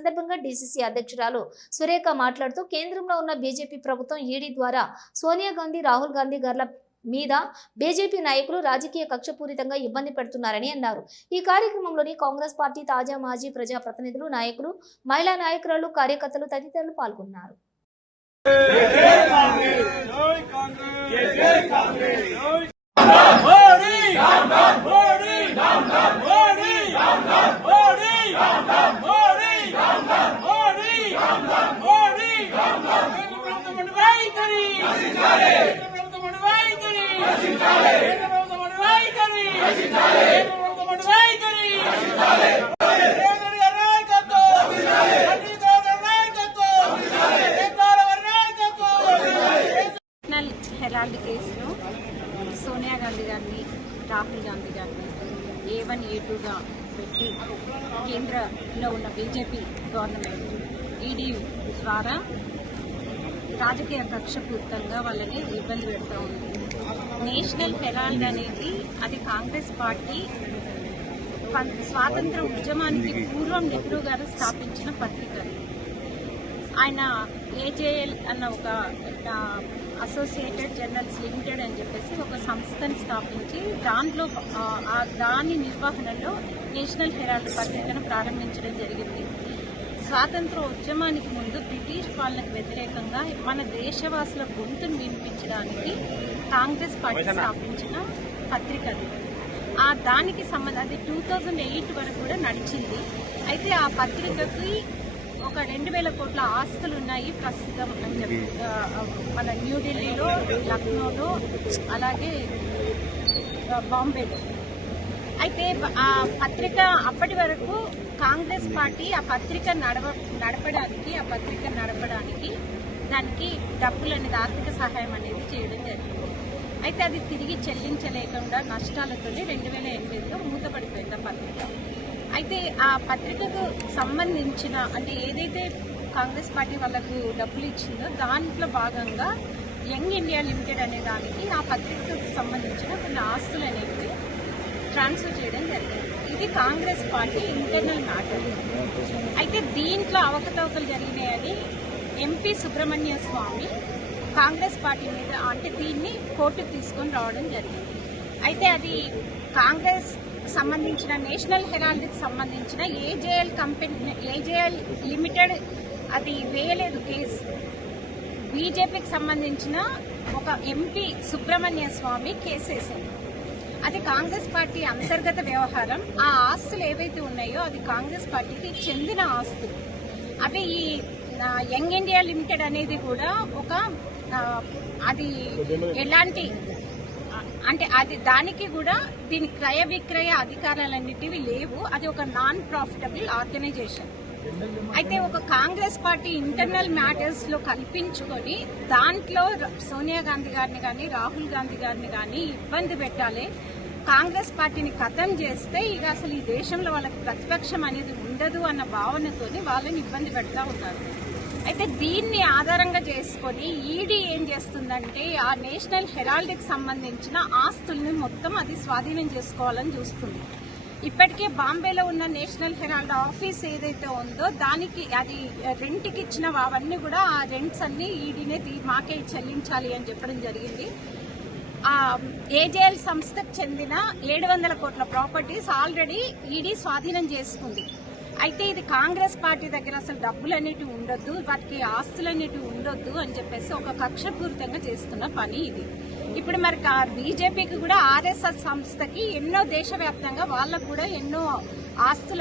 సందర్భంగా డీసీసీ అధ్యక్షురాలు సురేఖ మాట్లాడుతూ కేంద్రంలో ఉన్న బీజేపీ ప్రభుత్వం ఈడీ ద్వారా సోనియా గాంధీ రాహుల్ గాంధీ గార్ల మీద బీజేపీ నాయకులు రాజకీయ కక్షపూరితంగా ఇబ్బంది పెడుతున్నారని అన్నారు ఈ కార్యక్రమంలోని కాంగ్రెస్ పార్టీ తాజా మాజీ ప్రజా ప్రతినిధులు నాయకులు మహిళా నాయకురాలు కార్యకర్తలు తదితరులు పాల్గొన్నారు మోడీ హెరాల్డ్ కేసులో సోనియా గాంధీ గారిని రాహుల్ గాంధీ గారిని ఏ వన్ ఏ టూగా పెట్టి కేంద్రంలో ఉన్న బీజేపీ గవర్నమెంట్ ఈడీ ద్వారా రాజకీయ కక్షపూర్తంగా వాళ్ళని ఇబ్బంది పెడతా ఉంది. నేషనల్ హెరాల్డ్ అనేది అది కాంగ్రెస్ పార్టీ స్వాతంత్ర ఉద్యమానికి పూర్వం నెహ్రూ గారు స్థాపించిన పత్రిక ఆయన ఏజేఎల్ అన్న ఒక అసోసియేటెడ్ జర్నల్స్ లిమిటెడ్ అని చెప్పేసి ఒక సంస్థను స్థాపించి దాంట్లో ఆ దాని నిర్వహణలో నేషనల్ హెరాల్డ్ పత్రికను ప్రారంభించడం జరిగింది. స్వాతంత్ర ఉద్యమానికి ముందు బ్రిటిష్ పాలనకు వ్యతిరేకంగా మన దేశవాసుల గొంతును వినిపించడానికి కాంగ్రెస్ పార్టీ స్థాపించిన పత్రిక అది. ఆ దానికి సంబంధం అది టూ థౌజండ్ ఎయిట్ వరకు కూడా నడిచింది. అయితే ఆ పత్రికకి ఒక రెండు వేల కోట్ల ఆస్తులు ఉన్నాయి ప్రస్తుతం అని చెప్పి మన న్యూఢిల్లీలో లక్నోలో అలాగే బాంబేలో. అయితే ఆ పత్రిక అప్పటి వరకు కాంగ్రెస్ పార్టీ ఆ పత్రిక నడవ నడపడానికి ఆ పత్రిక నడపడానికి దానికి డబ్బులు అనేది ఆర్థిక సహాయం అనేది చేయడం జరిగింది. అయితే అది తిరిగి చెల్లించలేకుండా నష్టాలతో రెండు వేల ఎనిమిదిలో మూతపడిపోయింది ఆ పత్రిక. అయితే ఆ పత్రికకు సంబంధించిన అంటే ఏదైతే కాంగ్రెస్ పార్టీ వాళ్ళకు డబ్బులు ఇచ్చిందో దాంట్లో భాగంగా యంగ్ ఇండియా లిమిటెడ్ అనే దానికి ఆ పత్రికకు సంబంధించిన కొన్ని ఆస్తులు అనేవి ట్రాన్స్ఫర్ చేయడం జరిగింది. ఇది కాంగ్రెస్ పార్టీ ఇంటర్నల్ మ్యాటర్. అయితే దీంట్లో అవకతవకలు జరిగినాయని ఎంపీ సుబ్రహ్మణ్య స్వామి కాంగ్రెస్ పార్టీ మీద అంటే దీన్ని కోర్టుకు తీసుకొని రావడం జరిగింది. అయితే అది కాంగ్రెస్ సంబంధించిన నేషనల్ హెరాల్డ్కి సంబంధించిన ఏజేఎల్ కంపెనీ ఏజేఎల్ లిమిటెడ్ అది వేయలేదు కేసు. బీజేపీకి సంబంధించిన ఒక ఎంపీ సుబ్రహ్మణ్య స్వామి కేసేసింది అది కాంగ్రెస్ పార్టీ అంతర్గత వ్యవహారం. ఆ ఆస్తులు ఏవైతే ఉన్నాయో అది కాంగ్రెస్ పార్టీకి చెందిన ఆస్తులు. అవి ఈ యంగ్ ఇండియా లిమిటెడ్ అనేది కూడా ఒక అది ఎలాంటి అంటే అది దానికి కూడా దీని క్రయ విక్రయ అధికారాలన్నిటివి లేవు. అది ఒక నాన్ ప్రాఫిటబుల్ ఆర్గనైజేషన్ అయితే ఒక కాంగ్రెస్ పార్టీ ఇంటర్నల్ మ్యాటర్స్లో కల్పించుకొని దాంట్లో సోనియా గాంధీ గారిని కానీ రాహుల్ గాంధీ గారిని కానీ ఇబ్బంది పెట్టాలి. కాంగ్రెస్ పార్టీని ఖతం చేస్తే ఇక అసలు ఈ దేశంలో వాళ్ళకి ప్రతిపక్షం అనేది ఉండదు అన్న భావనతోని వాళ్ళని ఇబ్బంది పెడతా ఉన్నారు. అయితే దీన్ని ఆధారంగా చేసుకొని ఈడీ ఏం చేస్తుందంటే ఆ నేషనల్ హెరాల్డ్కి సంబంధించిన ఆస్తుల్ని మొత్తం అది స్వాధీనం చేసుకోవాలని చూస్తుంది. ఇప్పటికే బాంబేలో ఉన్న నేషనల్ హెరాల్డ్ ఆఫీస్ ఏదైతే ఉందో దానికి అది రెంట్కి ఇచ్చిన అవన్నీ కూడా ఆ రెంట్స్ అన్ని ఈడీనే మాకే చెల్లించాలి అని చెప్పడం జరిగింది. ఆ ఏజేఎల్ సంస్థకు చెందిన ఏడు వందల కోట్ల ప్రాపర్టీస్ ఆల్రెడీ ఈడీ స్వాధీనం చేసుకుంది. అయితే ఇది కాంగ్రెస్ పార్టీ దగ్గర అసలు డబ్బులు అనేటివి ఉండొద్దు వాటికి ఆస్తులు అనేటివి ఉండొద్దు అని చెప్పేసి ఒక కక్షపూరితంగా చేస్తున్న పని ఇది. ఇప్పుడు మరి బీజేపీకి కూడా ఆర్ఎస్ఎస్ సంస్థకి ఎన్నో దేశవ్యాప్తంగా వాళ్ళకు కూడా ఎన్నో ఆస్తులు